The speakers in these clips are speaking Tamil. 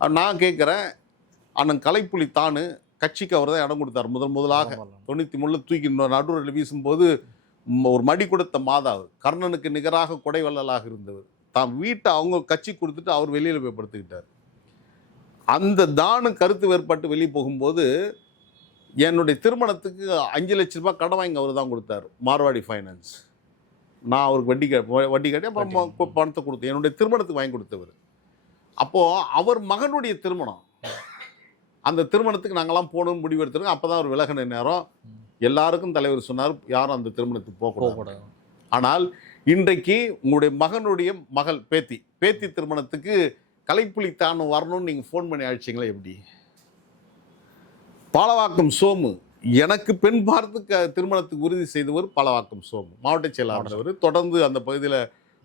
நான் கேட்குறேன், அண்ணன் கலைப்புலி தானு கட்சிக்கு அவர் தான் இடம் கொடுத்தார் முதலாக 93 தூக்கி நடுவரில் வீசும்போது ஒரு மடி கொடுத்த மாதாவு, கர்ணனுக்கு நிகராக கொடை வள்ளலாக இருந்தவர், தான் வீட்டை அவங்க கட்சி கொடுத்துட்டு அவர் வெளியில் போய் படுத்துக்கிட்டார். அந்த தானு கருத்து வேறுபட்டு வெளியே போகும்போது என்னுடைய திருமணத்துக்கு 5 லட்ச ரூபாய் கடன் வாங்கி அவர் தான் கொடுத்தார், மார்வாடி ஃபைனான்ஸ். நான் அவருக்கு வட்டி கட்டி அப்புறம் பணத்தை கொடுத்தேன், என்னுடைய திருமணத்துக்கு வாங்கி கொடுத்தவர். அப்போது அவர் மகனுடைய திருமணம், அந்த திருமணத்துக்கு நாங்கள்லாம் போகணும்னு முடிவு எடுத்துருக்கோம். அப்போ தான் அவர் விலகின நேரம் எல்லாருக்கும் தலைவர் சொன்னார், யாரும் அந்த திருமணத்துக்கு போகக்கூடாது. ஆனால் இன்றைக்கு உங்களுடைய மகனுடைய மகள் பேத்தி திருமணத்துக்கு கலைப்புலி தான் வரணும்னு நீங்கள் ஃபோன் பண்ணி அழைச்சிங்களா? எப்படி? பாலவாக்கம் சோமு எனக்கு பெண் பார்த்து திருமணத்துக்கு உறுதி செய்தவர் பாலவாக்கம் சோமு, மாவட்ட செயலாளர். தொடர்ந்து அந்த பகுதியில்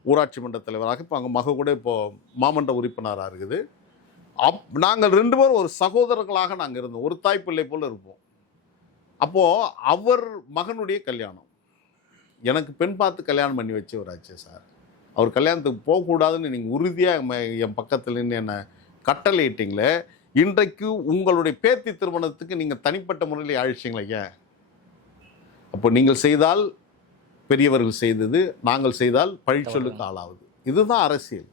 ஊராட்சி மன்ற தலைவராக, இப்போ அங்கே மக கூட இப்போது மாமன்ற உறுப்பினராக இருக்குது. நாங்கள் 2 பேரும் ஒரு சகோதரர்களாக நாங்கள் இருந்தோம், ஒரு தாய் பிள்ளை போல் இருப்போம். அப்போது அவர் மகனுடைய கல்யாணம் எனக்கு பெண் பார்த்து கல்யாணம் பண்ணி வச்சவராச்சு சார். அவர் கல்யாணத்துக்கு போகக்கூடாதுன்னு நீங்கள் உறுதியாக என் பக்கத்தில் நின்று என்னை கட்டளையிட்டீங்களே, இன்றைக்கு உங்களுடைய பேத்தி திருமணத்துக்கு நீங்கள் தனிப்பட்ட முறையில் அழைச்சிங்களே ஏன்? அப்போ நீங்கள் செய்தால் பெரியவர்கள் செய்தது, நாங்கள் செய்தால் பழிச்சொல்லுக்கு ஆளாவது. இதுதான் அரசியல்.